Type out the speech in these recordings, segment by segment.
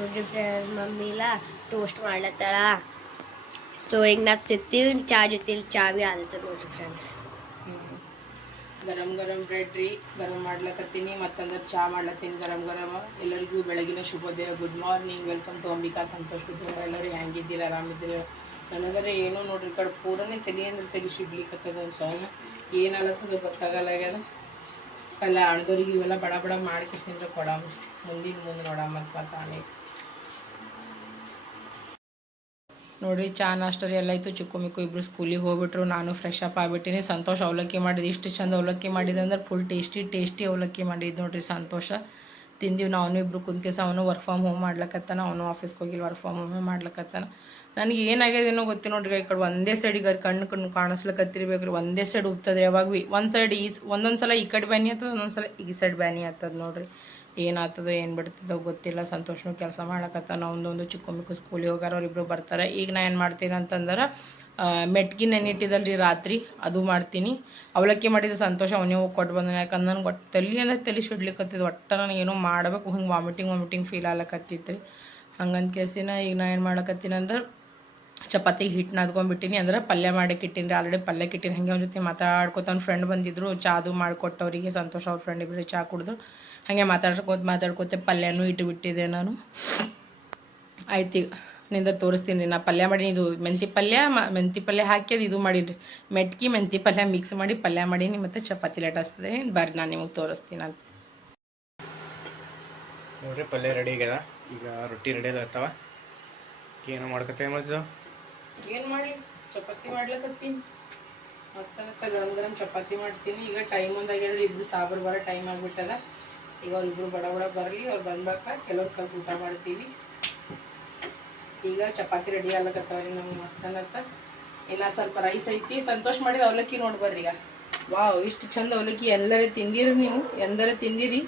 ನೋಡ್ರಿ friends mummy ಇಲ್ಲ toast ಮಾಡ್ಲತ್ತಾಳ. ಸೊ ಈಗ ನಾ ತಿತ್ತೀವಿ ಚಾ ಜೊತೆಲಿ ಚಾ ಬಿ ಆದತ್ತ ನೋಡ್ರಿ ಫ್ರೆಂಡ್ಸ್ ಗರಂ ಗರಂ ಬ್ರೆಡ್ ರೀ, ಗರಂ ಮಾಡ್ಲಕತ್ತೀನಿ, ಮತ್ತಂದ್ರೆ ಚಾ ಮಾಡ್ಲತ್ತೀನಿ ಗರಂ ಗರಂ. ಎಲ್ಲರಿಗೂ ಬೆಳಗಿನ ಶುಭೋದಯ good morning welcome to Ambika Santosh ಕುಟುಂಬ. ಎಲ್ಲರೂ ಹೆಂಗಿದ್ದೀರ, ಆರಾಮಿದ್ದೀರ? ನನಗರೆ ಏನೋ ನೋಡ್ರಿ ಕಡೆ ಪೂರನೇ ತಲೆ ಅಂದ್ರೆ ತಲೆ ಸಿಡ್ಲಿಕ್ಕತ್ತದ ಒಂದು ಸೌಂಡ್ ಗೊತ್ತಾಗಲ್ಲ ಆಗ್ಯದ. ಅಲ್ಲ ಅಣದವ್ರಿಗೆ ಇವೆಲ್ಲ ಬಡ ಬಡ ಮಾಡಿ ಕಿಸಿಂದ್ರೆ ಕೊಡಮ್. ಮುಂದಿನ ಮುಂದೆ ನೋಡಮ್ಮ ಅಥವಾ ಮತ್ತೆ ನೋಡ್ರಿ ಚಾ ನಾಷ್ಟರಿ ಎಲ್ಲ ಇತ್ತು ಚಿಕ್ಕು ಮಿಕ್ಕು ಇಬ್ಬರು ಸ್ಕೂಲಿಗೆ ಹೋಗ್ಬಿಟ್ರು. ನಾನು ಫ್ರೆಶ್ ಅಪ್ ಆಗಿಬಿಟ್ಟಿನಿ. ಸಂತೋಷ ಅವಲಕ್ಕಿ ಮಾಡಿದ್ದು ಇಷ್ಟು ಚಂದ ಅವಲಕ್ಕಿ ಮಾಡಿದೆ ಅಂದ್ರೆ ಫುಲ್ ಟೇಸ್ಟಿ ಟೇಸ್ಟಿ ಅವಲಕ್ಕಿ ಮಾಡಿದ್ದು ನೋಡ್ರಿ ಸಂತೋಷ. ತಿಂದೀವಿ ನಾವು ಇಬ್ರು ಕುಂತ್ಕೇಸ ಅವನು ವರ್ಕ್ ಫ್ರಮ್ ಹೋಮ್ ಮಾಡ್ಲಕತ್ತಾನ. ಅವನು ಆಫೀಸ್ಗೆ ಹೋಗಿಲ್ಲ ವರ್ಕ್ ಫ್ರಮ್ ಹೋಮೇ ಮಾಡ್ಲಕತ್ತಾನ. ನನಗೆ ಏನಾಗ್ಯದೇನೋ ಗೊತ್ತಿ ನೋಡ್ರಿ ಈ ಕಡೆ. ಒಂದೇ ಸೈಡಿಗೆ ಕಣ್ಣು ಕಣ್ಣು ಕಾಣಿಸ್ಲಕತ್ತಿರ್ಬೇಕ್ರಿ ಒಂದೇ ಸೈಡ್ ಉಪ್ತದೆ ಯಾವಾಗ ಭೀ. ಒಂದು ಸೈಡ್ ಈ ಒಂದೊಂದು ಸಲ ಈ ಕಡೆ ಬ್ಯಾನಿ ಆಗ್ತದೆ ಒಂದೊಂದು ಸಲ ಈ ಸೈಡ್ ಬ್ಯಾನಿ ಆಗ್ತದೆ ನೋಡ್ರಿ. ಏನಾಗ್ತದೋ, ಏನು ಬಿಡ್ತದೋ ಗೊತ್ತಿಲ್ಲ. ಸಂತೋಷನು ಕೆಲಸ ಮಾಡಕತ್ತಾನ. ಒಂದೊಂದು ಚಿಕ್ಕ ಮಿಕ್ಕು ಸ್ಕೂಲಿಗೆ ಹೋಗಾರ ಅವ್ರಿಬ್ರು ಬರ್ತಾರೆ. ಈಗ ನಾ ಏನು ಮಾಡ್ತೀನಿ ಅಂತಂದ್ರೆ ಮೆಟ್ಗಿ ನೆನಿಟ್ಟಿದಲ್ರಿ ರಾತ್ರಿ, ಅದು ಮಾಡ್ತೀನಿ. ಅವಲಕ್ಕಿ ಮಾಡಿದ ಸಂತೋಷ ಅವನೇ ಹೋಗಿ ಕೊಟ್ಟು ಬಂದ ಯಾಕಂದ್ರೆ ನನಗೆ ಒಟ್ಟು ತಲೆ ಅಂದ್ರೆ ತಲೆ ಸಿಡ್ಲಿಕ್ಕತ್ತಿದ್ದು ಒಟ್ಟು ನಾನು ಏನೋ ಮಾಡಬೇಕು. ಹಿಂಗೆ ವಾಮಿಟಿಂಗ್ ವಾಮಿಟಿಂಗ್ ಫೀಲ್ ಆಗ್ಲಕತ್ತಿತ್ತು ರೀ ಹಂಗಂತ ಕೇಸಿನ ಈಗ ನಾ ಏನು ಮಾಡಕತ್ತೀನಿ ಅಂದ್ರೆ ಚಪಾತಿ ಹಿಟ್ಟು ನಾದ್ಕೊಂಡ್ಬಿಟ್ಟಿನಿ ಅಂದ್ರೆ ಪಲ್ಯ ಮಾಡಕ್ಕೆ ಇಟ್ಟಿನಿ ಆಲ್ರೆಡಿ ಪಲ್ಯ ಇಟ್ಟಿನಿ. ಹಾಗೆ ಅವ್ನ ಜೊತೆ ಮಾತಾಡ್ಕೊತ ಅವ್ನ ಫ್ರೆಂಡ್ ಬಂದಿದ್ರು ಚಾದು ಮಾಡಿಕೊಟ್ಟವರಿಗೆ ಸಂತೋಷ ಅವ್ರ ಫ್ರೆಂಡ್ ಇಬ್ಬರು ಚಾ ಕುಡಿದ್ರು ಹಾಗೆ ಮಾತಾಡ್ಕೊತ ಮಾತಾಡ್ಕೊತೆ ಪಲ್ಯನೂ ಇಟ್ಟುಬಿಟ್ಟಿದ್ದೆ ನಾನು. ಆಯ್ತು ಈಗ, ನಿಂದ ತೋರಿಸ್ತೀನಿ. ನಾ ಪಲ್ಯ ಮಾಡೀನಿ, ಇದು ಮೆಂತಿ ಪಲ್ಯ ಮೆಂತಿ ಪಲ್ಯ ಹಾಕಿ ಅದು ಇದು ಮಾಡೀನಿ ಮೆಟ್ಕಿ ಮೆಂತಿ ಪಲ್ಯ ಮಿಕ್ಸ್ ಮಾಡಿ ಪಲ್ಯ ಮಾಡೀನಿ ಮತ್ತು ಚಪಾತಿ ಲಟ್ಟಿಸ್ತದೆ ಬರ್ರಿ ನಾನು ನಿಮಗೆ ತೋರಿಸ್ತೀನಿ ಅಂತ. ನೋಡ್ರಿ ಪಲ್ಯ ರೆಡಿ ಆಗ್ಯದ. ಈಗ ರೊಟ್ಟಿ ರೆಡಿ ಆಗ್ತಾವ ಏನು ಮಾಡ್ಕೊತೇವೆ ಮಾಡ್ತಿದ್ದವು ಏನು ಮಾಡಿ? ಚಪಾತಿ ಮಾಡ್ಲಕತ್ತೀನಿ. ಮಸ್ತಾಗತ್ತ ಗರಂ ಗರಂ ಚಪಾತಿ ಮಾಡ್ತೀನಿ. ಈಗ ಟೈಮ್ ಒಂದು ಆಗ್ಯದ್ರಿ, ಇಬ್ರು ಸಾಬ್ರು ಬರೋ ಟೈಮ್ ಆಗಿಬಿಟ್ಟದ. ಈಗ ಅವ್ರಿಬ್ರು ಬಡ ಬಡ ಬರಲಿ, ಅವ್ರು ಬಂದಾಗ ಕೆಲವ್ರು ಕಲ್ತು ಊಟ ಮಾಡ್ತೀವಿ. ಈಗ ಚಪಾತಿ ರೆಡಿ ಆಗ್ಲಕತ್ತವ್ರಿ ನಮ್ಗೆ ಮಸ್ತ್ ಅನ್ನತ್ತ. ಇನ್ನ ಸ್ವಲ್ಪ ರೈಸ್ ಐತಿ, ಸಂತೋಷ ಮಾಡಿದ ಅವಲಕ್ಕಿ ನೋಡಿ ಬರ್ರಿ ಈಗ. ವಾವ್, ಇಷ್ಟು ಚಂದ ಅವಲಕ್ಕಿ. ಎಲ್ಲರೇ ತಿಂದಿರಿ ನೀವು ಎಂದರೆ ತಿಂದಿರಿ.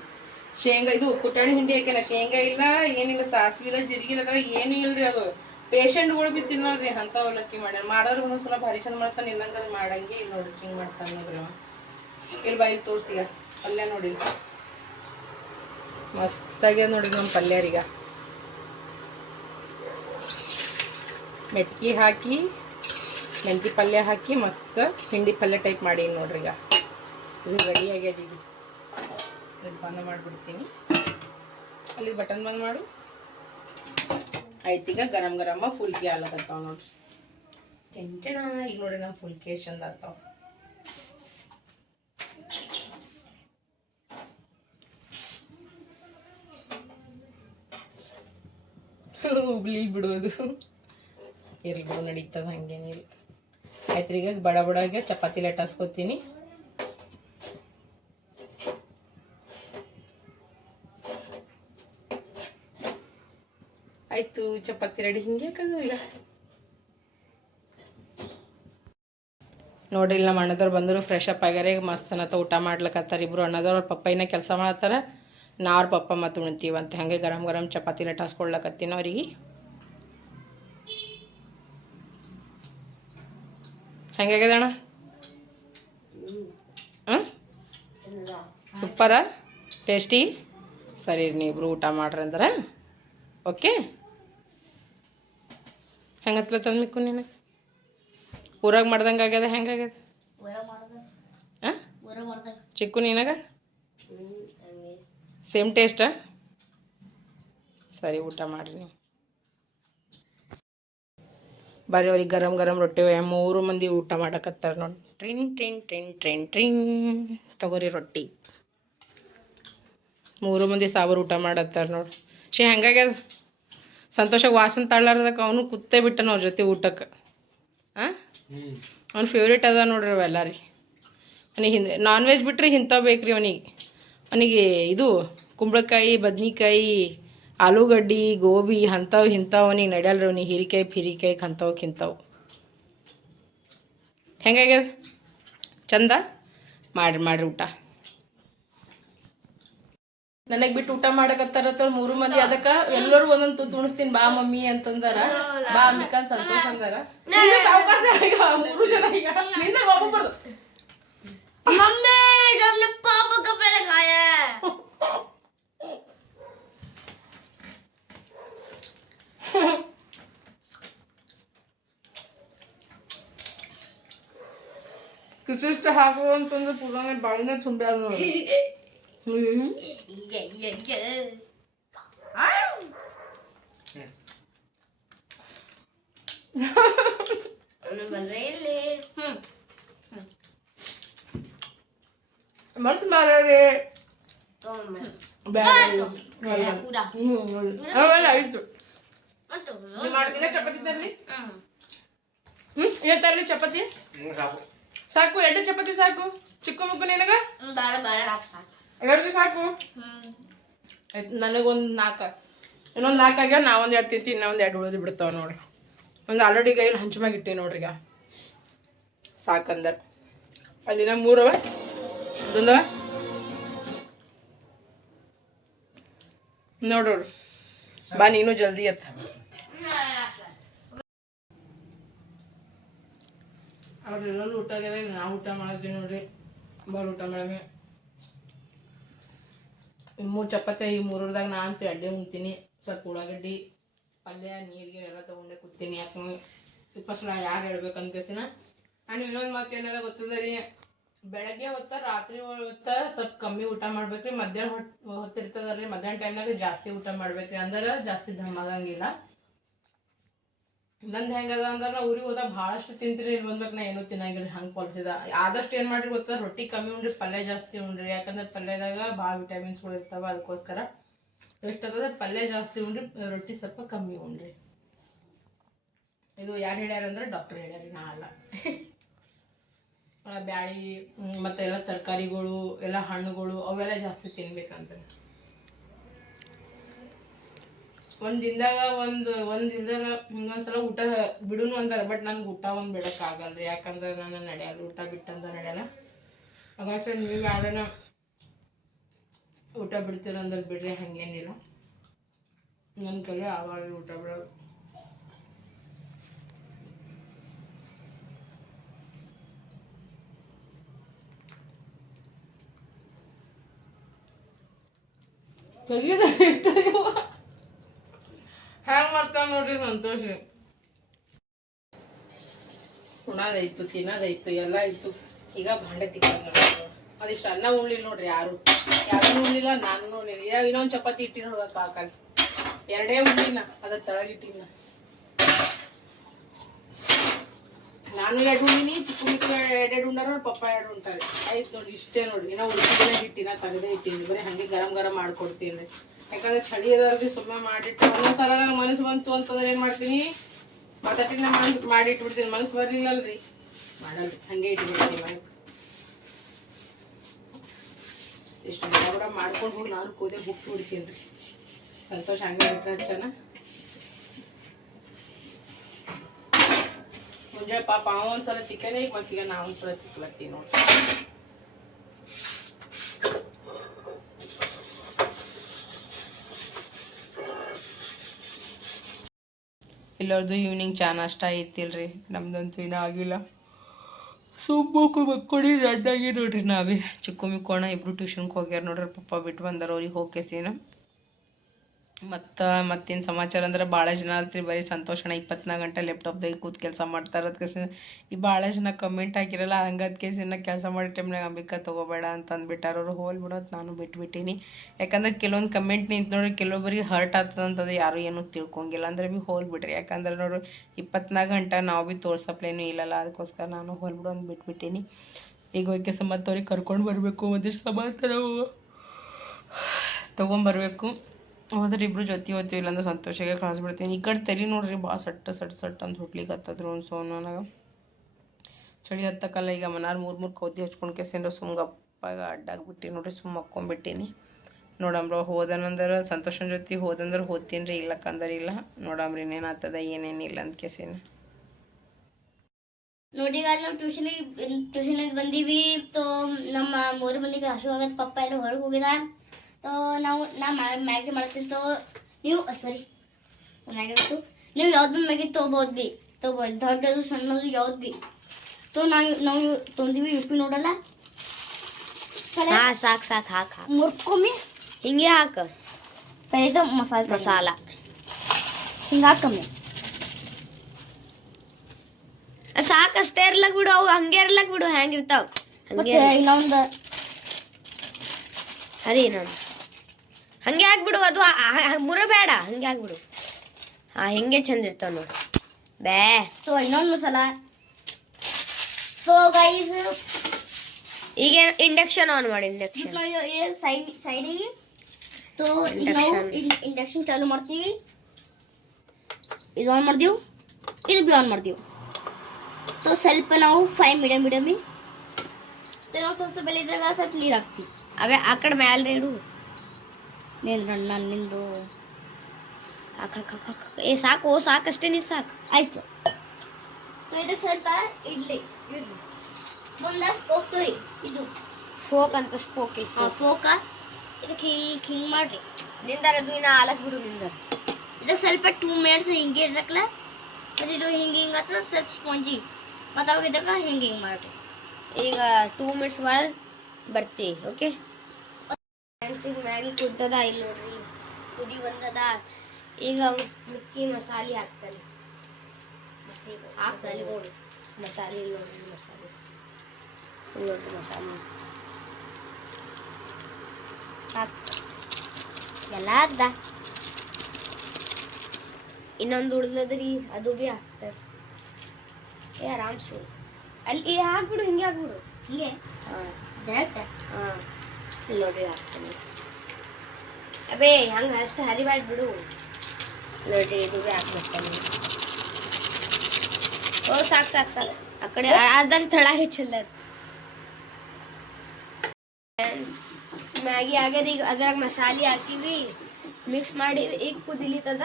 ಶೇಂಗಾ, ಇದು ಪುಟಾಣಿ ಹಿಂಡಿ ಹಾಕ್ಯಾನ ಶೇಂಗಾ ಇಲ್ಲ, ಏನಿಲ್ಲ, ಸಾಸಿವೆ ಇಲ್ಲ, ಜೀರಿಗೆ ಇಲ್ಲ ಏನೂ ಅದು. ಪೇಷಂಟ್ಗಳು ಬಿ ತಿನ್ನೋರಿ ಅಂತ ಅವಲಕ್ಕಿ ಮಾಡ್ಯಾರ. ಮಾಡೋರು ಒಂದೊಂದ್ಸಲ ಭಾರಿ ಚಂದ ಮಾಡ್ತಾನೆ ಇಲ್ಲಂದ್ರೆ ಮಾಡಂಗೆ ಇಲ್ಲಿ ನೋಡ್ರಿ ಹಿಂಗೆ ಮಾಡ್ತಾನೆ ನೋಡ್ರಿ ಇಲ್ಲಿ ಬಾಯಿ ತೋರ್ಸಿ ಈಗ. ಪಲ್ಯ ನೋಡಿ. ಮಸ್ತಾಗ್ಯದ ನೋಡ್ರಿ ನಮ್ಮ ಪಲ್ಯರೀಗ ಮೆಟ್ಕಿ ಹಾಕಿ, ಮೆಂತಿ ಪಲ್ಯ ಹಾಕಿ, ಮಸ್ತ್ ಹಿಂಡಿ ಪಲ್ಯ ಟೈಪ್ ಮಾಡಿ ನೋಡ್ರಿ ಈಗ. ಇದು ರೆಡಿ ಆಗ್ಯದ ಇದು ಬಂದ್ ಮಾಡಿಬಿಡ್ತೀನಿ. ಅಲ್ಲಿ ಬಟನ್ ಬಂದ್ ಮಾಡು. ಈಗ ಗರಂ ಗರಮ ಫುಲ್ಕಿ ಆಗ್ಲಕತ್ತಾವ ನೋಡ್ರಿ. ಟೆಂಟೆಣ ಈಗ ನೋಡ್ರಿ ನಮ್ಮ ಫುಲ್ಕಿ ಎಷ್ಟು ಚಂದ ಆಗ್ತಾವ. ಹುಬ್ಳಿ ಬಿಡೋದು. ಇರ್ಲಿ ಬಿಡು ನಡೀತದ ಹಂಗೇನಿಲ್ಲ. ಆಯ್ತು ಈಗ ಬಡ ಬಡಾಗೆ ಚಪಾತಿ ಲಟಾಸ್ಕೊತೀನಿ ಆಯ್ತು ಚಪಾತಿ ರೆಡಿ, ಹಿಂಗೆ ಈಗ. ನೋಡ್ರಿ ಇಲ್ಲಿ ನಮ್ಮ ಅಣ್ಣದವ್ರು ಬಂದರು ಫ್ರೆಶ್ ಅಪ್ ಆಗ್ಯಾರ. ಈಗ ಮಸ್ತ್ ಅನ್ನತ್ತ ಊಟ ಮಾಡ್ಲಕತ್ತಾರ ಇಬ್ಬರು ಅಣ್ಣದವ್ರು ಅವ್ರ ಪಪ್ಪ ಇನ್ನ ಕೆಲಸ ಮಾಡತ್ತಾರ ನಾ ಅವ್ರ ಪಪ್ಪ ಮತ್ತು ಉಣ್ತೀವಂತೆ ಹಂಗೆ ಗರಂ ಗರಂ ಚಪಾತಿ ಲಟಾಸ್ಕೊಳ್ಳಕತ್ತೀನಿ ಅವ್ರಿಗೆ. ಹೆಂಗಾಗ್ಯದ ಅಣ್ಣ? ಹಾಂ ಸೂಪರ? ಟೇಸ್ಟಿ? ಸರಿ ಇಬ್ರು ಊಟ ಮಾಡ್ರಿ ಅಂದ್ರೆ. ಓಕೆ? ಹೆಂಗತ್ಲತ್ತಂದು ಮಿಕ್ಕು ನಿನಗೆ? ಊರಾಗ ಮಾಡ್ದಂಗೆ ಆಗ್ಯದ ಹೆಂಗಾಗ್ಯದ ಹಾಂ ಚಿಕ್ಕು ನಿನಗ? ಸೇಮ್ ಟೇಸ್ಟಾ ಸರಿ ಊಟ ಮಾಡಿರಿ ನೀವು. ಬರೀ ಅವ್ರಿಗೆ ಗರಂ ಗರಂ ರೊಟ್ಟಿ ಮೂರು ಮಂದಿ ಊಟ ಮಾಡಕತ್ತಾರ ನೋಡಿ. ಟ್ರಿನ್ ಟ್ರಿನ್ ಟ್ರಿನ್ ಟ್ರಿನ್ ಟ್ರಿನ್. ತಗೋರಿ ರೊಟ್ಟಿ. ಮೂರು ಮಂದಿ ಸಾಬರು ಊಟ ಮಾಡತ್ತಾರ ನೋಡಿ. ಶೇ ಹೆಂಗಾಗ್ಯದ ಸಂತೋಷ ವಾಸನ ತಾಳಾರ್ದಕ್ಕೆ ಅವನು ಕುತ್ತೇ ಬಿಟ್ಟನ ಅವ್ರ ಜೊತೆ ಊಟಕ್ಕೆ. ಹಾಂ ಅವ್ನ ಫೇವ್ರೇಟ್ ಅದ ನೋಡ್ರಿ ಅವೆಲ್ಲ ರೀ ಅವನಿಗೆ ಹಿಂದೆ ನಾನ್ ವೆಜ್ ಬಿಟ್ಟರೆ ಇಂಥವು ಬೇಕು ರೀ ಅವನಿಗೆ. ಅವನಿಗೆ ಇದು ಕುಂಬಳಕಾಯಿ, ಬದ್ನಿಕಾಯಿ, ಆಲೂಗಡ್ಡಿ, ಗೋಬಿ ಅಂಥವು ಇಂಥವು ಅವನಿಗೆ ನಡೆಯಲ್ರಿ ಅವನಿಗೆ. ಹೀರಿಕಾಯಿ, ಫಿರಿಕಾಯಿ ಅಂಥವಕ್ಕೆ ಇಂಥವು. ಹೆಂಗಾಗ್ಯದ? ಚಂದ? ಮಾಡಿರಿ ಮಾಡಿರಿ ಊಟ. ನನಗ್ ಬಿಟ್ಟು ಊಟ ಮಾಡಕತ್ತಾರ ಮೂರು ಮಂದಿ ಅದಕ್ಕ ಎಲ್ಲರೂ ಒಂದೊಂದ್ ತೂ ತುಣಿಸ್ತೀನಿ ಬಾ ಮಮ್ಮಿ ಅಂತಂದಾರ ಬಾ ಅಂಬಿಕಾ ಸಂತೋಷ್ ಅಂದಾರ ಮೂರು ಜನ ಈಗ ನಿಂದ ಬಾಬು ಬರ್ದು ಕಿಸಿಷ್ಟ ಹಾಕುವಂತಂದ್ರೆ ಪುರಾಣ ಬಾಯಿನ ತುಂಬಿ ನೋಡಿ ಹ್ಮ್ ಅವನು ಬಂದ್ರೆ ಇಲ್ಲಿ ಹ್ಮ್ ಮರ್ಸ್ ಮಾರ್ಯಾರಿ ತಗೊಂಬ ಬ್ಯಾಡ ಪೂರ ಹ್ಮ್ ಅವೆಲ್ಲ ಆಯ್ತು ಮತ್ತು ನೀ ಮಾಡ್ತೀನಿ ಚಪಾತಿ ತರ್ಲಿ ಹ್ಮ್ ಹ್ಮ್ ಏನ್ ತರ್ಲಿ ಚಪಾತಿ ಹ್ಞೂ ಸಾಕು ಸಾಕು ಎರಡು ಚಪಾತಿ ಸಾಕು ಚಿಕ್ಕ ಮುಕ್ಕು ನಿನಗ ಹ್ಮ್, ಬಾಳ ಬಾಳ ಎರಡು ಸಾಕು ಆಯ್ತು ನನಗೊಂದು ನಾಲ್ಕು. ಇನ್ನೊಂದು ನಾಲ್ಕು ಆಗ್ಯಾವ, ನಾ ಒಂದು ಎರಡು ತಿಂತೀನಿ, ಇನ್ನೊಂದು ಎರಡು ಉಳಿದು ಬಿಡ್ತಾವ ನೋಡ್ರಿ. ಒಂದು ಆಲ್ರೆಡಿ ಕೈಯಲ್ಲಿ ಹಂಚಮ್ಯಾಗ ಇಟ್ಟೆ ನೋಡ್ರಿ ಈಗ. ಸಾಕಂದ್ರೆ. ಅಲ್ಲಿನ ಮೂರವ? ಅದೊಂದವ ನೋಡ್ರಿ. ಬಾ, ನೀನು ಜಲ್ದಿ ಎತ್ತ ಅವ್ರೆಲ್ಲರೂ ಊಟ ಆಗ್ಯದ ನಾ ಊಟ ಮಾಡ್ತೀನಿ ನೋಡ್ರಿ. ಬರ್ ಊಟ ಮಾಡಮೆ ಈ ಮೂರು ಚಪಾತಿ, ಈ ಮೂರದಾಗ ನಾ ಅಂತೂ ಅಡ್ಡೆ ಉಣ್ತೀನಿ. ಸ್ವಲ್ಪ ಉಳ್ಳಾಗಡ್ಡಿ, ಪಲ್ಯ, ನೀರಿಗೆ ಎಲ್ಲ ತೊಗೊಂಡೆ ಕೂತೀನಿ. ಯಾಕೆ ಫಸ್ಟ್ ನಾ ಯಾರು ಹೇಳ್ಬೇಕಂತೇಸಿನ ನಾನು ಇನ್ನೊಂದು ಮಾತು ಏನದ ಗೊತ್ತದ ರೀ? ಬೆಳಗ್ಗೆ ಹೊತ್ತ, ರಾತ್ರಿ ಹೊತ್ತ ಸ್ವಲ್ಪ ಕಮ್ಮಿ ಊಟ ಮಾಡ್ಬೇಕ್ರಿ. ಮಧ್ಯಾಹ್ನ ಹೊತ್ತು ರೀ ಮಧ್ಯಾಹ್ನ ಟೈಮ್ನಾಗ ಜಾಸ್ತಿ ಊಟ ಮಾಡ್ಬೇಕ್ರಿ. ಅಂದ್ರೆ ಜಾಸ್ತಿ ದಮ್ ಆಗಂಗಿಲ್ಲ. ನಂದು ಹೆಂಗದ ಅಂದ್ರೆ ನಾ ಊರಿಗೆ ಹೋದಾಗ ಭಾಳಷ್ಟು ತಿಂತೀರಿ, ಇಲ್ಲಿ ಬಂದ್ಬೇಕು ನಾ ಏನೂ ತಿನ್ನಂಗಿಲ್ಲ, ಹಂಗೆ ಕೊಲ್ಸಿದ. ಆದಷ್ಟು ಏನು ಮಾಡ್ರಿ ಗೊತ್ತಾ, ರೊಟ್ಟಿ ಕಮ್ಮಿ ಉಂಡ್ರಿ, ಪಲ್ಯ ಜಾಸ್ತಿ ಉಂಡ್ರಿ. ಯಾಕಂದ್ರೆ ಪಲ್ಯದಾಗ ಭಾಳ ವಿಟಮಿನ್ಸ್ಗಳು ಇರ್ತಾವ ಅದಕ್ಕೋಸ್ಕರ ಎಷ್ಟದ ಪಲ್ಯ ಜಾಸ್ತಿ ಉಂಡ್ರಿ, ರೊಟ್ಟಿ ಸ್ವಲ್ಪ ಕಮ್ಮಿ ಉಂಡ್ರಿ. ಇದು ಯಾರು ಹೇಳ್ಯಾರಂದ್ರೆ ಡಾಕ್ಟರ್ ಹೇಳ್ಯಾರ, ನಾ ಅಲ್ಲ. ಬ್ಯಾಳಿ ಮತ್ತೆ ಎಲ್ಲ ತರಕಾರಿಗಳು, ಎಲ್ಲ ಹಣ್ಣುಗಳು, ಅವೆಲ್ಲ ಜಾಸ್ತಿ ತಿನ್ಬೇಕಂತ. ಒಂದ್ ದಿನದಾಗ ಒಂದು, ಒಂದ್ ದಿನದಾಗ ಸಲ ಊಟ ಬಿಡುನು ಅಂದಾರ ಬಟ್ ನಂಗೆ ಊಟ ಒಂದು ಬಿಡೋಕ್ಕಾಗಲ್ರಿ. ಯಾಕಂದ್ರೆ ನಾನು ನಡೆಯಲ್ಲ ಊಟ ಬಿಟ್ಟಂತ ನಡೆಯಲ್ಲ ಹಾಗಾದ್ರೆ ನೀವು ಯಾರನ ಊಟ ಬಿಡ್ತೀರಂದ್ರೆ ಬಿಡ್ರಿ, ಹಂಗೇನಿಲ್ಲ. ನನ್ನ ಕಲಿ ಆವಾಗ ಊಟ ಬಿಡೋದು. ಕಲಿಯೋದ ಮಾಡ್ತಾವ ನೋಡ್ರಿ ಸಂತೋಷ ಉಣೋದೈತು, ತಿನ್ನೋದೈತು, ಎಲ್ಲ ಇತ್ತು ಈಗ ಭಾಂಡೆ ತಿಕ್ಕ ಅದಿಷ್ಟು ಅನ್ನ ಉಣ್ಲಿಲ್ಲ ನೋಡ್ರಿ ಯಾರು. ಯಾರು ಉಣ್ಲಿಲ್ಲ, ನಾನು ಉಣ್ಲಿಲ್ಲ. ಈಗ ಇನ್ನೊಂದು ಚಪಾತಿ ಇಟ್ಟಿನ ಹೋಗಕ್ಕ ಹಾಕಲ್ಲಿ ಎರಡೇ ಉಣ್ಲಿಲ್ಲ, ಅದ್ರ ತಳಗಿಟ್ಟಿನ ನಾನು ಎರಡು ಉಣ್ಣಿನಿ ಚಿಕ್ಕ ಮಿಕ್ಕ ಎರಡೆರಡು ಉಂಡಾರ ಪಪ್ಪ ಎರಡು ಉಂಟಾರೆ ಆಯ್ತು ನೋಡಿ, ಇಷ್ಟೇ ನೋಡಿ. ಇನ್ನ ಉಳಿಸಿದ ಹಿಟ್ಟಿನ ತೆಗೆದೇ ಇಟ್ಟಿನಿ. ಬರೀ ಹಂಗೆ ಗರಂ ಗರಂ ಮಾಡ್ಕೊಡ್ತೀನಿ. ಯಾಕಂದ್ರೆ ಚಳಿ ಅದಾರ್ರಿ ಸುಮ್ಮನೆ ಮಾಡಿಟ್ಟು ಒಂದೊಂದ್ಸಲ ನಂಗೆ ಮನಸ್ಸು ಬಂತು ಅಂತಂದ್ರೆ ಏನು ಮಾಡ್ತೀನಿ? ಮಾತಾಟಿನ ಮಾಡಿ ಇಟ್ಬಿಡ್ತೀನಿ ಮನಸ್ಸು ಬರ್ಲಿಲ್ಲಲ್ರಿ. ಮಾಡಲ್ರಿ. ಹಂಗೆ ಇಟ್ಬಿಡ್ತೀನಿ ಮನೆಗೆ. ಇಷ್ಟು ಕೂಡ ಮಾಡ್ಕೊಂಡು ಹೋಗಿ ನಾನು ಕೂದೆ ಬುಕ್ ಬಿಡ್ತೀನಿ ರೀ ಸಂತೋಷ ಹಂಗೆ ಬಿಟ್ರೆ ಚೆನ್ನ ಮುಂಜಾನೆ ಪಾಪ ಅವ ಒಂದ್ಸಲ ತಿಕ್ಕನೆ, ಈಗ ಮತ್ತೀಗ ನಾ ಒಂದ್ಸಲ ತಿಕ್ಲತ್ತೀನಿ ನೋಡಿ ಇಲ್ಲವ್ರದ್ದು ಈವ್ನಿಂಗ್ ಚಾ ನಾಷ್ಟ ಐತಿಲ್ರಿ. ನಮ್ದಂತೂ ಇನ್ನೂ ಆಗಿಲ್ಲ. ಸುಮ್ಮಕ್ಕು ಮಕ್ಕೊಡಿ ರಡ್ಡಾಗಿ ನೋಡ್ರಿ ನಾವೇ. ಚಿಕ್ಕ ಮಿಕ್ಕೋಣ ಇಬ್ಬರು ಟ್ಯೂಷನ್ಗೆ ಹೋಗ್ಯಾರ ನೋಡ್ರಿ, ಪಪ್ಪ ಬಿಟ್ಟು ಬಂದಾರ, ಅವ್ರಿಗೆ ಹೋಗ್ಕೇಸಿನ. ಮತ್ತು ಮತ್ತೇನು ಸಮಾಚಾರ ಅಂದ್ರೆ ಭಾಳ ಜನ ಅಲ್ತ್ರಿ ಬರೀ ಸಂತೋಷಣ ಇಪ್ಪತ್ನಾಲ್ಕು ಗಂಟೆ ಲ್ಯಾಪ್ಟಾಪ್ದಾಗ ಕೂತ್ ಕೆಲಸ ಮಾಡ್ತಾರೆ. ಅದಕ್ಕೆ ಈ ಭಾಳ ಜನ ಕಮೆಂಟ್ ಹಾಕಿರಲ್ಲ ಹಂಗೆ ಅದಕ್ಕೆ ಕೆಲಸ ಮಾಡೋ ಟೈಮ್ನಾಗ ಅಂಬಿಕಾ ತೊಗೋಬೇಡ ಅಂತ ಅಂದ್ಬಿಟ್ಟಾರ. ಅವರು ಹೋಲ್ ಬಿಡೋದು ನಾನು ಬಿಟ್ಬಿಟ್ಟೀನಿ. ಯಾಕಂದ್ರೆ ಕೆಲವೊಂದು ಕಮೆಂಟ್ ನಿಂತು ನೋಡ್ರಿ ಕೆಲವೊಬ್ಬರಿಗೆ ಹರ್ಟ್ ಆಗ್ತದೆ ಅಂತಂದು ಯಾರು ಏನೂ ತಿಳ್ಕೊಂಗಿಲ್ಲ. ಅಂದ್ರೆ ಭೀ ಹೋಲ್ ಬಿಡ್ರಿ. ಯಾಕಂದ್ರೆ ನೋಡ್ರಿ ಇಪ್ಪತ್ನಾಲ್ಕು ಗಂಟೆ ನಾವು ಭೀ ತೋರ್ಸಪ್ಲೇನೂ ಇಲ್ಲಲ್ಲ ಅದಕ್ಕೋಸ್ಕರ ನಾನು ಹೋಲ್ ಬಿಡು ಅಂತ ಬಿಟ್ಬಿಟ್ಟೀನಿ. ಈಗ ಹೋಗಿ ಸಂಬತ್ತು ಅವ್ರಿಗೆ ಕರ್ಕೊಂಡು ಬರಬೇಕು, ಒಂದಿಷ್ಟು ಸಮಾಚಾರ ತೊಗೊಂಬರ್ಬೇಕು. ಹೋದ್ರೆ, ಇಬ್ರು ಜೊತೆ ಹೋಗ್ತೀವಿ ಇಲ್ಲಾಂದ್ರೆ ಸಂತೋಷಗೆ ಕಳಿಸ್ಬಿಡ್ತೀನಿ. ಈ ಕಡೆ ತಲೆ ನೋಡ್ರಿ ಭಾಳ ಸಟ್ಟ ಸಟ್ ಸಟ್ ಅಂತ ಹುಟ್ಲಿಕ್ಕೆ ಹತ್ತದ್ರು ಒಂದು ಸೋನ್ ನನಗೆ. ಚಳಿ ಹತ್ತಕ್ಕಲ್ಲ, ಈಗ ಮನಾರು ಮೂರು ಮೂರು ಕೌದಿ ಹಚ್ಕೊಂಡು ಕೆಸಿಂದ ಸುಮ್ ಗಪ್ಪಾಗ ಅಡ್ಡಾಗ್ಬಿಟ್ಟು ನೋಡ್ರಿ ಸುಮ್ಮ ಹಾಕ್ಕೊಂಬಿಟ್ಟಿನಿ ನೋಡಮ್ರ ಹೋದನಂದ್ರೆ ಸಂತೋಷನ ಜೊತೆ ಹೋದಂದ್ರೆ ಹೋಗ್ತೀನಿ ರೀ ಇಲ್ಲಕ್ಕಂದ್ರೆ ಇಲ್ಲ. ನೋಡಮ್ರಿ ಇನ್ನೇನಾಗ್ತದ ಏನೇನಿಲ್ಲ ಅಂತ ಕೆಸಿನ. ನೋಡಿ ಈಗ ನಾವು ಟ್ಯೂಷನಿಗೆ ಟ್ಯೂಷನಿಗೆ ಬಂದೀವಿ. ತೋ, ನಮ್ಮ ಮೂರು ಮಂದಿಗೆ ಹಸು ಆಗತ್ತೆ ಪಪ್ಪ ಎಲ್ಲ ಹೊರಗೆ ಹೋಗಿದ ತೋ ನಾವು ನಾ ಮ್ಯಾಗಿ ಮಾಡ್ತೀನಿ. ತೋ ನೀವು ಸರಿ. ಮ್ಯಾಗಿ ಇತ್ತು ನೀವು ಯಾವ್ದು ಭೀ ಮ್ಯಾಗಿ ತೊಗೋಬೋದು ಭೀ ತೊಗೋಬೋದು. ದೊಡ್ಡದು ಸಣ್ಣದು ಯಾವ್ದು ಭೀ ತೋ ನಾವು ನಾವು ತೊಂದಿವಿ ಉಪ್ಪಿ ನೋಡಲ್ಲ? ಹಾ ಸಾಕ್ ಸಾಕ್ ಹಾಕ್ ಹಾಕ್. ಮುರ್ಕೊಮ್ಮಿ. ಹಿಂಗೆ ಹಾಕ. ಪೈದ ಮಸಾಲೆ ಮಸಾಲ. ಹಿಂಗೆ ಹಾಕಮ್ಮಿ. ಸಾಕಷ್ಟೇ ಇರ್ಲಕ್ ಬಿಡು. ಅವು ಹಂಗೆ ಇರ್ಲಕ್ ಬಿಡು. ಹೆಂಗಿರ್ತಾವ ಹಂಗೆ ಮತ್ತೆ ಇನ್ನೊಂದು. ಹರಿ ನಾನು ಹಂಗೆ ಆಗ್ಬಿಡು ಅದು ಆ- ಆ- ಆ- ಮುರ ಬೇಡ ಹಂಗೆ ಆಗ್ಬಿಡು. ಹಾ ಹಿಂಗೆ ಚಂದ ಇರ್ತಾವ ನೋಡು. ಬೇ. ಸೊ ಇನ್ನೊಂದು ಮಸಾಲ. ಸೊ ಗೈಸ್ ಈಗ ಇಂಡಕ್ಷನ್ ಆನ್ ಮಾಡಿ ಇಂಡಕ್ಷನ್ ಸೈಡ್ ಸೈಡಿಗೆ ಸೊ ಈಗ ನಾವು Induction. ಇಂಡಕ್ಷನ್ ಚಾಲು ಮಾಡ್ತೀವಿ. ಇದು ಆನ್ ಮಾಡ್ತೀವಿ. ಇದು ಬಿ ಆನ್ ಮಾಡ್ತೀವಿ. ಸೊ ಸ್ವಲ್ಪ ನಾವು ಫ್ರೈ ಮೀಡಿಯಮ್ ಮೀಡಿಯಮಿ ನಾವು ಸ್ವಲ್ಪ ಸ್ವಲ್ಪ ಬೆಲೆ ಇದ್ರಾಗ ಸ್ವಲ್ಪ ನೀರು ಹಾಕ್ತೀವಿ. ಅವೇ ಆ ಕಡೆ ಮ್ಯಾಲೆ ಇಡು ನೀನು ನಾನು ನಿಂದು. ಹಾಕ್ ಹಾಕ್ ಹಾಕ್ ಹಾಕ್. ಏ ಸಾಕು ಓ ಸಾಕಷ್ಟೇ ನೀ ಸಾಕು. ಆಯ್ತು. ಇದಕ್ಕೆ ಸ್ವಲ್ಪ ಇಡ್ಲಿ ಇಡ್ಲಿ. ಮುಂದೆ ಸ್ಪೋಕ್ ತೋರಿ ಇದು. ಫೋಕ್ ಅಂತ ಸ್ಪೋಕ್ ಫೋಕ ಇದಕ್ಕೆ ಹಿಂಗೆ ಹಿಂಗೆ ಮಾಡ್ರಿ. ನಿಂದರ ಅದು ಇನ್ನ ಹಾಲಕ್ ಬಿಡು ನಿಂದರ. ಇದಕ್ಕೆ ಸ್ವಲ್ಪ ಟೂ ಮಿನಿಟ್ಸ್ ಹಿಂಗೆ ಇರ್ಬೇಕಲ್ಲ ಮತ್ತು ಇದು ಹಿಂಗೆ ಹಿಂಗೆ ಆಗ್ತದೆ ಸ್ವಲ್ಪ ಸ್ಪಾಂಜಿ. ಮತ್ತು ಅವಾಗ ಇದಕ್ಕೆ ಹಿಂಗೆ ಹಿಂಗೆ ಮಾಡ್ರಿ. ಈಗ ಟೂ ಮಿನಿಟ್ಸ್ ಒಳಗೆ ಬರ್ತೀವಿ ಓಕೆ ಫ್ರೆಂಡ್ಸಿಗೆ ಮ್ಯಾಗಿ ಕುದ್ದದ ಇಲ್ಲಿ ನೋಡ್ರಿ. ಕುದಿ ಬಂದದ ಈಗ ಮಿಕ್ಕಿ ಮಸಾಲೆ ಹಾಕ್ತಾನೆ. ಮಸಾಲೆ ಇಲ್ಲಿ ನೋಡ್ರಿ ಮಸಾಲೆ. ನೋಡ್ರಿ ಮಸಾಲೆ. ಎಲ್ಲ ಅದ ಇನ್ನೊಂದು ಉಳ್ದದ್ರಿ ಅದು ಭೀ ಹಾಕ್ತಾರೆ ಏ ಆರಾಮ್ಸೆ. ಅಲ್ಲಿ ಏ ಹಾಕ್ಬಿಡು ಹಿಂಗೆ ಹಾಕ್ಬಿಡು. ಹಿಂಗೆ? ಹಾಂ. ಡೈರೆಕ್ಟ್ ಹಾಂ. ಇಲ್ಲಿ ನೋಡ್ರಿ ಹಾಕ್ತೀನಿ. ಅಬೇ, ಹಂಗೆ ಅಷ್ಟು ಹರಿಬ್ಯಾಡ ಬಿಡು ನೋಡ್ರಿ ಇದು ಭೀ ಹಾಕ್ಬಿಡ್ತಾನೆ. ಓ, ಸಾಕು ಸಾಕು ಸಾಕು. ಆ ಕಡೆ ಅದ್ರ ತಳಗೆ ಚೆಲ್ಲದ ಮ್ಯಾಗಿ ಆಗ್ಯದ, ಈಗ ಅದ್ರಾಗ ಮಸಾಲೆ ಹಾಕಿವಿ. ಮಿಕ್ಸ್ ಮಾಡಿ, ಈಗ ಕುದಿಲಿತದ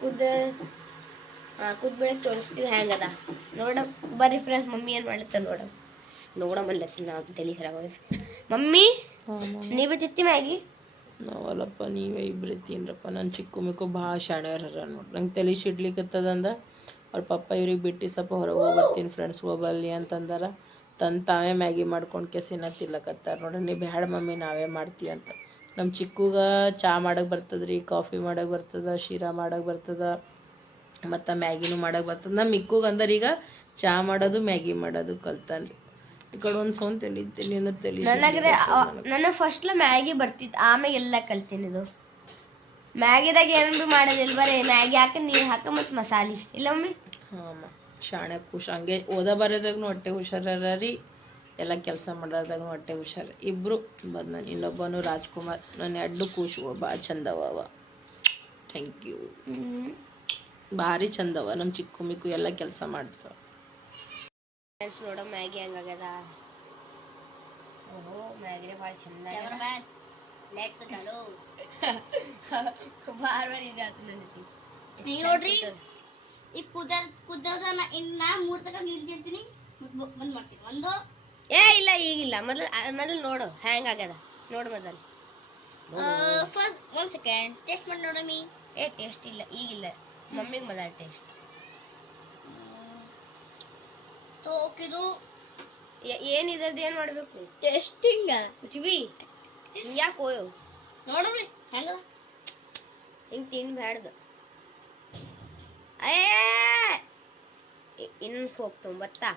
ಕುದ ಹಾಂ ಕುದ್ ಬೆಳಗ್ಗೆ ತೋರಿಸ್ತೀವಿ ಹೆಂಗದ ನೋಡ ಬರ್ರಿ ಫ್ರೆಂಡ್ಸ್ ಮಮ್ಮಿ ಏನು ಮಾಡ್ಲತ್ತ ನೋಡ ನೋಡಮಲ್ಲತ್ತಿ ನಾವು ತಲೆ ಖರಾಬ್ ಆಗಿದೆ ಮಮ್ಮಿ? ನೀವೇ ತಿತ್ತಿ ಮ್ಯಾಗಿ? ನಾವಲ್ಲಪ್ಪ ನೀವೇ ಇಬ್ಬರು ತಿನ್ರಪ್ಪ. ನನ್ನ ಚಿಕ್ಕ ಮಿಕ್ಕು ಭಾಳ ಶಾಣ್ಯರ ನೋಡಿ. ನಂಗೆ ತಲೆ ಸಿಡ್ಲಿಕ್ಕತ್ತದಂದ ಅವ್ರ ಪಪ್ಪ ಇವ್ರಿಗೆ ಬಿಟ್ಟು ಸ್ವಲ್ಪ ಹೊರಗೆ ಹೋಗ್ಬರ್ತೀನಿ ಫ್ರೆಂಡ್ಸ್ ಹೋಗಲ್ಲಿ ಅಂತಂದಾರ. ತಂದು ತಾವೇ ಮ್ಯಾಗಿ ಮಾಡ್ಕೊಂಡು ಕೆಸಿನ ತಿಲ್ಲಕತ್ತಾರ ನೋಡ್ರಿ ನೀವು ಬ್ಯಾಡ ಮಮ್ಮಿ ನಾವೇ ಮಾಡ್ತೀವಿ ಅಂತ. ನಮ್ಮ ಚಿಕ್ಕಗ ಚಾ ಮಾಡೋಕೆ ಬರ್ತದ್ರಿ ಕಾಫಿ ಮಾಡೋಕೆ ಬರ್ತದ ಶೀರಾ ಮಾಡೋಕೆ ಬರ್ತದ ಮತ್ತು ಮ್ಯಾಗಿನೂ ಮಾಡೋಕೆ ಬರ್ತದೆ. ನಮ್ಮ ಮಿಕ್ಕುಗೆ ಅಂದ್ರೆ ಈಗ ಚಾ ಮಾಡೋದು ಮ್ಯಾಗಿ ಮಾಡೋದು ಕಲ್ತಾನ್ರಿ. ಈ ಕಡೆ ಒಂದು ಸೋನ್ ತಲಿ ತಲಿ ಅಂದ್ರೆ ತಲಿ ನನಗೆ ನನಗೆ ಫಸ್ಟ್ಲ ಮ್ಯಾಗಿ ಬರ್ತಿತ್ತು ಆಮೇಲೆ ಎಲ್ಲ ಕಲ್ತೀನಿ ಇದು. ಮ್ಯಾಗಿದಾಗ ಏನು ಭೀ ಮಾಡೋದಿಲ್ಲ ಬರೀ ಮ್ಯಾಗಿ ಹಾಕಿ ನೀರು ಹಾಕ ಮತ್ತು ಮಸಾಲೆ. ಇಲ್ಲ ಮಮ್ಮಿ? ಹಾಂ ಶಾಣ್ಯಾಗ ಖುಷ್. ಹಂಗೆ ಓದ ಬರೋದಾಗೂ ಹೊಟ್ಟೆ ಹುಷಾರ ರೀ ಎಲ್ಲ ಕೆಲಸ ಮಾಡೋದಾಗೂ ಹೊಟ್ಟೆ ಹುಷಾರು. ಇಬ್ಬರು ಬಂದು ನಾನು ಇನ್ನೊಬ್ಬನು ರಾಜ್ಕುಮಾರ್. ನನ್ನ ಎರಡು ಕೂಸು ಭಾಳ ಚಂದವ ಥ್ಯಾಂಕ್ ಯು ಭಾರಿ ಚಂದವ ನಮ್ಮ ಚಿಕ್ಕ ಮಿಕ್ಕು ಎಲ್ಲ ಕೆಲಸ ಮಾಡ್ತಾವ. ಫ್ರೆಂಡ್ಸ್ ನೋಡೋ ಮ್ಯಾಗಿ ಹೆಂಗಾಗ್ಯದ. ಓಹೋ ಮ್ಯಾಗಿನೇ ಭಾಳ ಚಂದ ಲೆಟ್ ಚಾಲು ಬಾರ್ ಬಾರ್ ಇದೆ ಆತು ನನ್ನ ಜೊತೆ. ಈಗ ನೋಡ್ರಿ ಈಗ ಕುದ ಕುದ್ದೋದನ್ನ ಇನ್ನ ಮೂರ್ ತಕ ಗಿರ್ದಿರ್ತೀನಿ ಮತ್ತೆ ಬಂದ್ ಮಾಡ್ತೀನಿ. ಒಂದು. ಏ ಇಲ್ಲ ಈಗಿಲ್ಲ. ಮೊದಲು ಮೊದಲು ನೋಡು ಹೆಂಗಾಗ್ಯದ ನೋಡು ಮೊದಲು. ಫಸ್ಟ್ ಒನ್ ಸೆಕೆಂಡ್ ಟೆಸ್ಟ್ ಮಾಡಿ ನೋಡಮ್ಮಿ. ಏ ಟೇಸ್ಟ್ ಇಲ್ಲ ಈಗಿಲ್ಲ. ಮಮ್ಮಿಗೆ ಮೊದಲು ಟೇಸ್ಟ್ ತೋ ಓಕೆದು ಏನು ಇದ್ರದ್ದು ಏನು ಮಾಡಬೇಕು? ಟೆಸ್ಟಿಂಗ್ ಕುಚ್ ಬಿ ಯಾಕೆ ಹೋಯೋ ನೋಡ್ರಿ ಹೆಂಗದ. ಹಿಂಗೆ ತಿನ್ಬ್ಯಾಡ್ದು. ಏ! ಇನ್ನೊಂದು ಫೋಕ್ ತೊಂಬತ್ತಾ?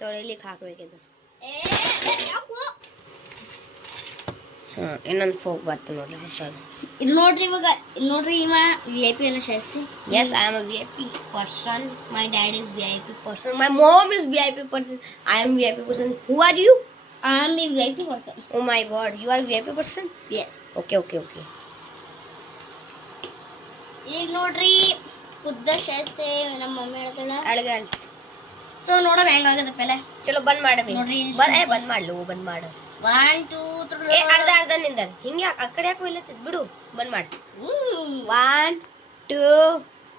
ತೊಳಿಲಿಕ್ಕೆ ಹಾಕ್ಬೇಕಿದು. ಏ ಯಾಕೋ? ಹಾಂ ಇನ್ನೊಂದು ಫೋಕ್ ಬರ್ತದೆ ನೋಡ್ರಿ ಹೊಸದು ಇದು ನೋಡ್ರಿ ಇವಾಗ ಇದ್ ನೋಡ್ರಿ ಇವ ವಿ ಐ ಪಿ ಅನ್ನ ಶಾಸಿ Yes, I am a VIP person. My dad is VIP person. My mom is VIP person. I am VIP person. Who are you? I am V I P person Oh my god, you are VIP person? Yes Okay, okay, okay. ಈಗ ನೋಡ್ರಿ ಕುದ್ದ ಶಾಸೆ ನಮ್ಮ mummy ಹೇಳ್ತಾಳ ಅಳಗ so ನೋಡಮ್ ಹೆಂಗಾಗದ ಪೆಲೆ ಚಲೋ ಬಂದ್ ಮಾಡಬೇಕು ನೋಡ್ರಿ, ಇಲ್ಲಿ ಬರ್ ಏ ಬಂದ್ ಮಾಡ್ಲು ಬಂದ್ ಮಾಡು ಒನ್ ಟೂ ಏ ಅರ್ಧ ಅರ್ಧ ನಿಂದ ಹಿಂಗೆ ಆ ಕಡೆ ಯಾಕೆ ಹೋಗ್ಲತ್ತಿದ್ ಬಿಡು ಬಂದ್ ಮಾಡಿ. ತ್ರೀ ಒನ್ ಟೂ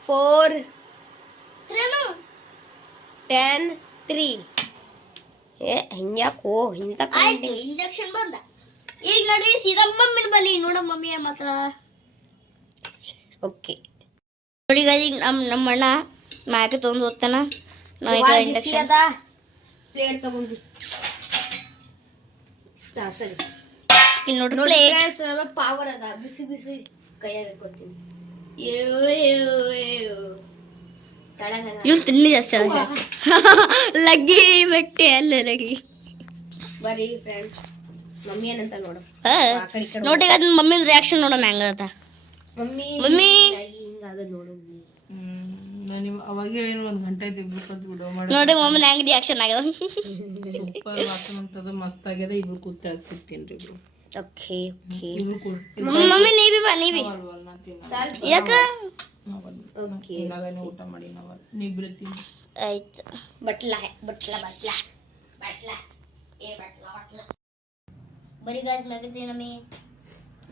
ಫೋರ್ ತ್ರೀನು ಟೆನ್ ತ್ರೀ ಏ ಹಿಂಗ್ಯಾಕೋ ಇಂಥ ಆಯ್ತು ಇಂಜೆಕ್ಷನ್ ಬಂದ. ಈಗ ನೋಡ್ರಿ ಸೀದಾ ಮಮ್ಮಿನ ಬಲಿ ನೋಡ ಮಮ್ಮಿ ಏನು ಮಾತ್ರ ಓಕೆ ನೋಡಿ ಈಗ ನಮ್ಮ ನಮ್ಮ ಅಣ್ಣ ಮ್ಯಾಕೆ ತೊಗೊಂಡು ಹೋಗ್ತಾನ. ನಾ ಈಗ ಇಂಜೆಕ್ಷನ್ ಪ್ಲೇಟ್ ತಗೊಂಡು ಹಾ, ಸರಿ. ಇಲ್ಲಿ ನೋಡಿ ನೋಡಿ plate. ಪವರ್ ಅದ. ಬಿಸಿ ಬಿಸಿ ಕೈಯಾಗ ಕೊಡ್ತೀನಿ ಇವ್ರು ತಿನ್ನಿ ಜಾಸ್ತಿ ಅದ ಲಗ್ಗಿ ಬಟ್ಟೆ ಅಲ್ಲ ಲಗ್ಗಿ. ಬರೀ ಫ್ರೆಂಡ್ಸ್ ಮಮ್ಮಿ ಏನಂತ ನೋಡು. ನೋಡಿ ಅದ್ ಅದನ್ನ ಮಮ್ಮಿ ರಿಯಾಕ್ಷನ್ ನೋಡೋಣ ಹೆಂಗದ ಮಮ್ಮಿ ಮಮ್ಮಿ. ಹಿಂಗಾಗದ್ ನೋಡು. ನಾನು ಅವಾಗ ಹೇಳಿನ ಒಂದು ಗಂಟೆ ಆಯ್ತು ಇಬ್ರು ವಿಡಿಯೋ ಮಾಡಿ. ನೋಡಿ ಮಮ್ಮಿ ಹೆಂಗ್ ರಿಯಾಕ್ಷನ್ ಆಗ್ಯದ ಸೂಪರ್ ವಾಸನೆ ಅಂತದ ಮಸ್ತ್ ಆಗ್ಯದ ಇಬ್ರು ಕೂತ್ ಸಿಕ್ತೀನಿ ಇಬ್ರು. ಓಕೆ ಓಕೆ ಇಬ್ರು ಕೂಡ ಮಮ್ಮಿ ನೀವಿ ಬಾ ನೀವಿ ಯಾಕ? ಓಕೆ ಊಟ ಮಾಡಿ ಅವ ನೀವಿಬ್ರು ತಿನ್ನಿ. ಆಯ್ತು. ಬಟ್ಲ ಬಟ್ಲ ಬಟ್ಲ. ಬಟ್ಲ. ಏ ಬಟ್ಲ ಬಟ್ಲ. ಬರಿಗಾದ ಮ್ಯಾಗದೆ ನಮಿ.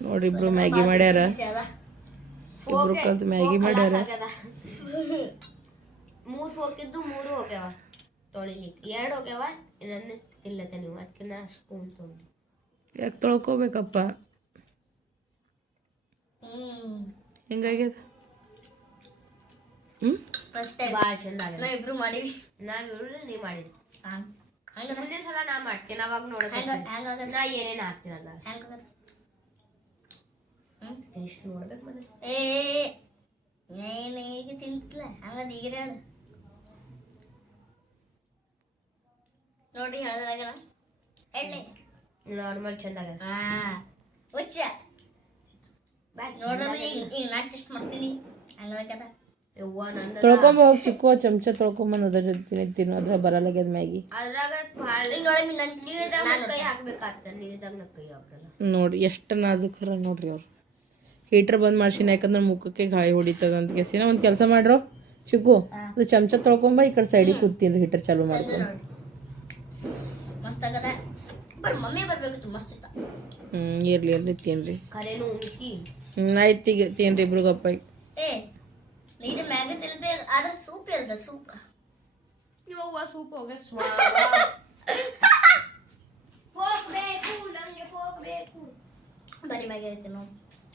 ನೋಡಿ ಇಬ್ರು ಮ್ಯಾಗಿ ಮಾಡ್ಯಾರ. ಇಬ್ರು ಕಲ್ತು ಮ್ಯಾಗಿ ಮಾಡ್ಯಾರ. ಮೂರ್ ಹೋಗಿದ್ದು ಮೂರು ಹೋಗ್ಯಾವ. ತೊಳಿಲಿಕ್ಕೆ ಎರಡು ಹೋಗ್ಯಾವ ನನ್ನ ತಿನ್ಲತ್ತ ನೀವು. ಅದಕ್ಕೆ ನಾ ಸ್ಪೂನ್ ತೊಗೊಂಡು. ಯಾಕೆ ತೊಳ್ಕೊಬೇಕಪ್ಪ? ಹ್ಮ್ ಹೆಂಗಾಗ್ಯದ? ಹ್ಮ್? ಫಸ್ಟ್ ಟೈಮ್ ಭಾಳ ಚಂದ ನಾವ್ ಇಬ್ರು ಮಾಡೀವಿ. ನಾವ್ ಹೇಳುದು ನೀ ಮಾಡಿದ್ವಿ ಹಂಗದ ಮುಂದಿನ ಸಲ ನಾ ಮಾಡ್ತೀನಿ. ಅವಾಗ ಹೆಂಗ ನೋಡೋಣ ಹೆಂಗಾಗದ ನಾ ಏನೇನ್ ಹಾಕ್ತೀನಲ್ಲ. ಹೆಂಗಾಗದ ಹ್ಮ್? ಎಷ್ಟು ನೋಡ್ಬೇಕು ಮತ್ತೆ. ಏ. ಏನ್ ಈಗ ತಿಂತಿಲ್ಲ ಹಂಗದ ಈಗ ಹೇಳು. ನೋಡಿ ಹೇಳ್ದಾಗನ ಎಣ್ಣೆ ನಾರ್ಮಲ್ ಚಂದ ಆಗ್ಯದ ಹಾ. ಹುಚ್ಚ. ನೋಡ್ರಿ ಈಗ ಈಗ ನಾ ಟೆಸ್ಟ್ ಮಾಡ್ತೀನಿ. ಹಂಗದ ತೊಳ್ಕೊಂಬ ಹೋಗಿ ಚಿಕ್ಕ ಚಮಚ ತೊಳ್ಕೊಂಬಂದು ಅದ್ರ ಜೊತೆ ತಿನ್ನು ಅದ್ರ ಬರಲಾಗ್ಯದ ಮ್ಯಾಗಿ. ಅದ್ರಾಗ ಭಾಳ ನೋಡಿ ನನ್ ನೀರ್ದಾಗ ಕೈ ಹಾಕ್ಬೇಕಾಗ್ತದ ನೀರ್ದಾಗ ನನ್ ಕೈ ಹಾಕಲ್ಲ ನೋಡಿ ಎಷ್ಟು ನಾಜುಕರ ನೋಡ್ರಿ ಅವ್ರು. ಹೀಟ್ರ್ ಬಂದ್ ಮಾಡ್ಸಿನ ಯಾಕಂದ್ರೆ ಮುಖಕ್ಕೆ ಗಾಳಿ ಹೊಡಿತದ ಅಂತ ಕೇಸಿನ ಒಂದು ಕೆಲಸ ಮಾಡ್ರೋ? ಚಿಕ್ಕು ಅದು ಚಮಚ ತೊಳ್ಕೊಂಬ ಈ ಕಡೆ ಸೈಡಿಗೆ ಕೂತೀನಿ ಹೀಟರ್ ಚಾಲು ಮಾಡ್ಕೊಂಡು ಹ್ಞೂ ಇರ್ಲಿ ಇರ್ಲಿ ತಿನ್ರಿ. ಆಯ್ತು ಈಗ ತಿನ್ರಿ ಇಬ್ರು ಗಪ್ಪ ಬರೀ ಮ್ಯಾಗ ಐತೆ ನಾವು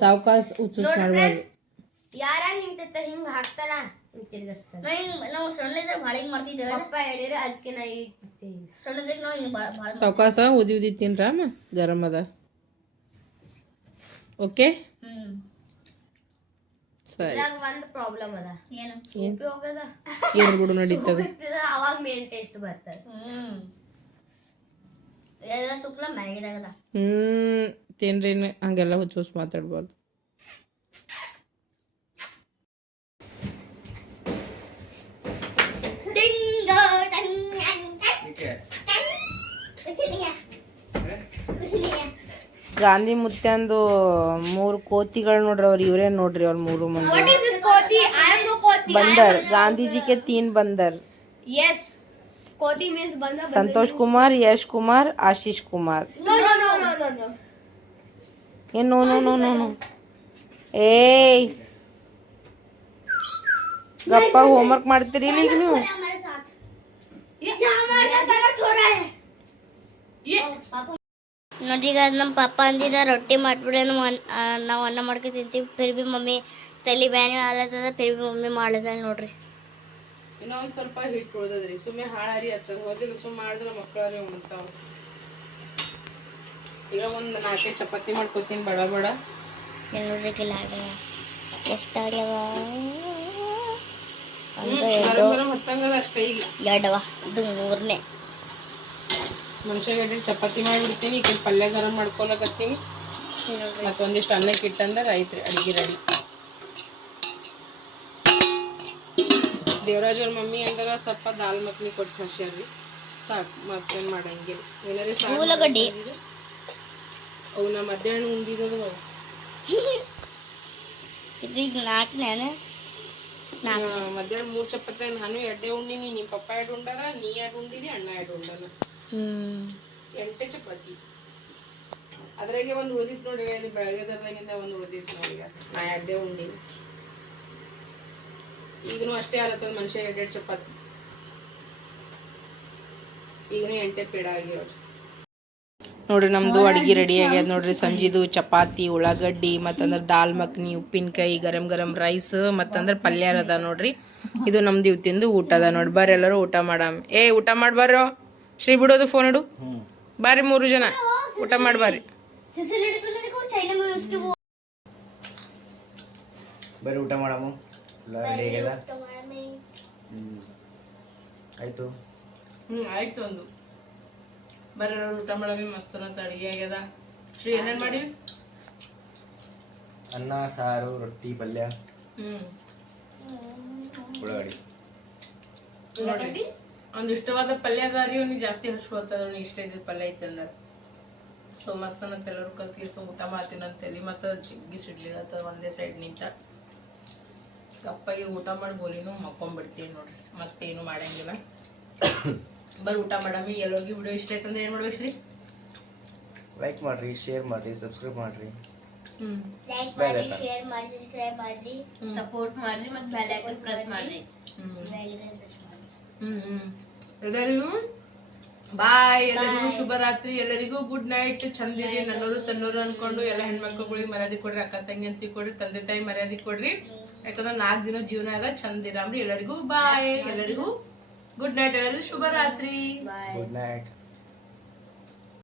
ಸಾವ್ಕಾಸ್ ಹುಚ್ಚು ಮಾಡ್ಬಾರ್ದು ಯಾರ್ಯಾರು ಹಿಂಗ್ ತಿಂತಾರ ಹಿಂಗ್ ಹಾಕ್ತಾರ ಹಿಂಗ್ ತಿರ್ಗಿಸ್ತಾರ ನಾವು ಹಿಂಗ್ ನಾವು ಸಣ್ಣದಾಗ ಭಾಳ ಹಿಂಗೆ ಮಾಡ್ತಿದ್ದೇವೆ ಪಪ್ಪ ಹೇಳಿದ್ರೆ ಅದಕ್ಕೆ ನಾ ಈಗ ತಿಂತೀನಿ. ಸಣ್ಣದಾಗ ನಾವು ಹಿಂಗೆ ಭಾಳ ಭಾಳ ಸಾವ್ಕಾಸ ಉದಿ ಉದಿ ತಿನ್ರಾಮ ಗರಂ ಅದ. ಓಕೆ ಸರಿ. ಒಂದ್ ಪ್ರಾಬ್ಲಮ್ ಅದ. ಏನು? ಬಿಡು ನಡೀತದ? ಅವಾಗ ಮೇನ್ ಟೇಸ್ಟ್ ಬರ್ತದೆ. ಹ್ಮ್. ಎಲ್ಲ ಚುಕ್ಲ ಮ್ಯಾಗಿದಾಗದ ಹ್ಞೂ ತಿನ್ರಿ ಹಂಗೆಲ್ಲ ಹುಚ್ಚು ಹುಚ್ಚು ಮಾತಾಡ್ಬಾರ್ದು. ಗಾಂಧಿ ಮುತ್ಯಂದು ಮೂರು ಕೋತಿಗಳು ನೋಡ್ರಿ ಅವ್ರು ಇವರೇ ನೋಡ್ರಿ ಅವ್ರ ಮೂರು ಮಂದಿ. ಕೋತಿ? ಐ ಆಮ್ ನೋ ಕೋತಿ. ಬಂದರ್. ಗಾಂಧೀಜಿಗೆ ತೀನ್ ಬಂದರ್. ಎಸ್ ಕೋತಿ ಮೀನ್ಸ್ ಬಂದ Santosh Kumar Yash Kumar Ashish Kumar. No no no no no no ಏನ್ no no no no no ಏಯ್. ಗಪ್ಪ ಹೋಮ್ವರ್ಕ್ ಮಾಡ್ತೀರಿ ಇಲ್ಲ ಈಗ ನೀವು? ನೋಡಿ ಈಗ ನಮ್ಮ ಪಪ್ಪ ಅಂದಿದ್ದ ರೊಟ್ಟಿ ಮಾಡ್ಬಿಡಿ ನಾವು ನಾವು ಅನ್ನ ಮಾಡ್ಕೊ ತಿಂತೀವಿ. ಫಿರ್ ಬಿ ಮಮ್ಮಿ ತಲೆ ಬ್ಯಾನಿ ಆಲತ್ತದ ಫಿರ್ ಬಿ ಮಮ್ಮಿ ಮಾಡದ ನೋಡ್ರಿ. ಇನ್ನೂ ಒಂದ್ ಸ್ವಲ್ಪ ಹಿಟ್ಟು ಉಳ್ದದ್ರಿ. ಸುಮ್ಮನೆ ಹಾಳಾರಿ ಆಗ್ತದ ಹೋದಿಲ್ಲ ಸುಮ್ಮ ಮಾಡಿದ್ರೆ ಮಕ್ಕಳಾರಿ ಉಣ್ತಾವ. ಈಗ ಒಂದು ನಾಲ್ಕೈದು ಚಪಾತಿ ಮಾಡ್ಕೊತೀನಿ ಬಡ ಬಡ. ಆಗ್ಯಾವ? ಎಷ್ಟಾಗ್ಯಾವ ಎರಡವ. ಇದು ಮೂರನೇ. ಮನುಷ್ಯ ಗಡ್ಡೆ ಚಪಾತಿ ಮಾಡಿಬಿಡ್ತೀನಿ ಈಗ ಪಲ್ಯ ಗರಂ ಮಾಡ್ಕೊಳಕತ್ತೀನಿ. ಮತ್ತೊಂದಿಷ್ಟು ಅನ್ನಕ್ಕೆ ಇಟ್ಟಂದ್ರೆ ಐತ್ರಿ ಅಡಿಗೆ ರೆಡಿ. ದೇವರಾಜ್ ಅವ್ರ ಮಮ್ಮಿ ಅಂದ್ರೆ ಸ್ವಲ್ಪ ದಾಲ್ ಮಕ್ನಿ ಕೊಟ್ಟು ಕಳ್ಸ್ಯಾರ್ರಿ ಸಾಕು ಮತ್ತೇನು ಮಾಡಂಗಿಲ್ಲ. ಏನಾರಿ ಉಳ್ಳಾಗಡ್ಡಿ. ಅವು ನಾ ಮಧ್ಯಾಹ್ನ ಉಂಡಿದ್ದದು ಅವು. ಇದು ಈಗ ಮಧ್ಯಾಹ್ನ ಮೂರು ಚಪಾತಿ ನಾನು ಎರಡೇ ಉಂಡಿನಿ ನಿಮ್ಮ ಪಪ್ಪ ಎರಡು ಉಂಡಾರ ನೀ ಎರಡು ಉಂಡಿದಿ ಅಣ್ಣ ಎರಡು ಉಂಡಾನ ಎಂಟೆ ಚಪಾತಿ. ಅದ್ರಾಗೆ ಒಂದು ಉಳಿದಿತ್ತು ನೋಡ್ರಿ ಅದು ಬೆಳಗ್ಗೆದಾಗಿಂದ ಒಂದು ಉಳಿದಿತ್ತು ನೋಡಿ ನಾ ಎರಡೇ ಉಂಡಿ ಈಗನು ಅಷ್ಟೇ ಆಲತ್ತದ ಮನುಷ್ಯ ಎರಡೆರಡು ಚಪಾತಿ. ಈಗನೂ ಎಂಟೆ ಪೇಡ ಆಗ್ಯಾವ್ರಿ ನೋಡ್ರಿ ನಮ್ದು ಅಡಿಗೆ ರೆಡಿ ಆಗ್ಯದ ನೋಡ್ರಿ ಸಂಜಿದು ಚಪಾತಿ ಉಳ್ಳಾಗಡ್ಡಿ ಮತ್ತಂದ್ರೆ ದಾಲ್ ಮಕ್ನಿ ಉಪ್ಪಿನಕಾಯಿ ಗರಂ ಗರಂ ರೈಸ್ ಮತ್ತಂದ್ರೆ ಪಲ್ಯ ಅದ ನೋಡ್ರಿ. ಇದು ನಮ್ದು ಇವತ್ತಿಂದು ಊಟ ಅದ ನೋಡಿ ಬರ್ರಿ ಎಲ್ಲರೂ ಊಟ ಮಾಡಮ್. ಏ ಊಟ ಮಾಡ್ಬಾರೋ ಶ್ರೀ ಬಿಡೋದು ಫೋನ್ ಇಡು. ಬಾರಿ ಮೂರು ಜನ. ಊಟ ಮಾಡ್ಬಾರಿ ಬರ್ರಿ ಊಟ ಮಾಡಮು. ರೆಡಿ ಆಗ್ಯದ ಹ್ಞೂ ಆಯಿತು ಹ್ಞೂ ಆಯ್ತು ಒಂದು ಬರ್ರಿ ಊಟ ಮಾಡವಿ ಮಸ್ತ್ ಅಂತ ಅಡಿಗೆ ಆಗ್ಯದ ಶ್ರೀ ಏನೇನು ಮಾಡಿ ಅನ್ನ ಸಾರು ರೊಟ್ಟಿ ಪಲ್ಯ ಹ್ಞೂ ಉಳ್ಳಾಗಡ್ಡಿ ಒಂದು ಇಷ್ಟವಾದ ಪಲ್ಯ ಅದ ರೀ ಅವ್ನಿಗೆ ಜಾಸ್ತಿ ಹಸು ಹೋಗ್ತದ ಅವ್ನಿಗೆ ಇಷ್ಟ ಇದ್ದಿದ್ದು ಪಲ್ಯ ಐತೆ ಅಂದ್ರೆ ಸೊ ಮಸ್ತ್ ಅಂತ ಎಲ್ಲರೂ ಕಲ್ತಿ ಸೊ ಊಟ ಮಾಡ್ತೀನಿ ಅಂತೇಳಿ ಮತ್ತೆ ಚಿಗ್ಗಿ ಸಿಡ್ಲಿಗತ್ತ ಒಂದೇ ಸೈಡ್ ನಿಂತ ಕಪ್ಪಾಗಿ ಊಟ ಮಾಡಿ ಗೋಲಿನೂ ಮಕ್ಕೊಂಡ್ಬಿಡ್ತೀವಿ ನೋಡ್ರಿ. ಮತ್ತೇನು ಮಾಡಂಗಿಲ್ಲ. ಬರೀ ಊಟ ಮಾಡಮ್ಮಿ ಎಲ್ಲರಿಗೂ ವಿಡಿಯೋ ಇಷ್ಟ ಆಯ್ತಂದ್ರೆ ಏನು ಮಾಡ್ಬೇಕು ಶ್ರೀ? ಲೈಕ್ ಮಾಡ್ರಿ ಶೇರ್ ಮಾಡ್ರಿ ಸಬ್ಸ್ಕ್ರೈಬ್ ಮಾಡ್ರಿ. ಹ್ಞೂ ಲೈಕ್ ಮಾಡಿ ಶೇರ್ ಮಾಡಿ ಸಬ್ಸ್ಕ್ರೈಬ್ ಮಾಡಿ ಸಪೋರ್ಟ್ ಮಾಡ್ರಿ. ಮತ್ತೆ ಬೆಲ್ ಐಕನ್ ಪ್ರೆಸ್ ಮಾಡ್ರಿ. ಹ್ಞೂ ಬೆಲ್ಗೆ ಪ್ರೆಸ್ ಮಾಡಿ. ಹ್ಮ್ ಹ್ಮ್. ಎಲ್ಲರಿಗೂ ಬಾಯ್ ಎಲ್ಲರಿಗೂ ಶುಭರಾತ್ರಿ. ಎಲ್ಲರಿಗೂ ಗುಡ್ ನೈಟ್ ಚಂದಿರಿ ನನ್ನೋರು ತನ್ನೋರು ಅನ್ಕೊಂಡು ಎಲ್ಲ ಹೆಣ್ಮಕ್ಳುಗಳಿಗೆ ಮರ್ಯಾದೆ ಕೊಡ್ರಿ ಅಕ್ಕ ತಂಗಿ ಅಂತ ಕೊಡ್ರಿ ತಂದೆ ತಾಯಿ ಮರ್ಯಾದೆ ಕೊಡ್ರಿ. ಯಾಕಂದ್ರೆ ನಾಲ್ಕು ದಿನ ಜೀವನ ಅದ ಚಂದಿರಾಮ್ರಿ. ಎಲ್ಲರಿಗೂ ಬಾಯ್ ಎಲ್ಲರಿಗೂ ಗುಡ್ ನೈಟ್ ಎಲ್ಲರಿಗೂ ಶುಭರಾತ್ರಿ. Good night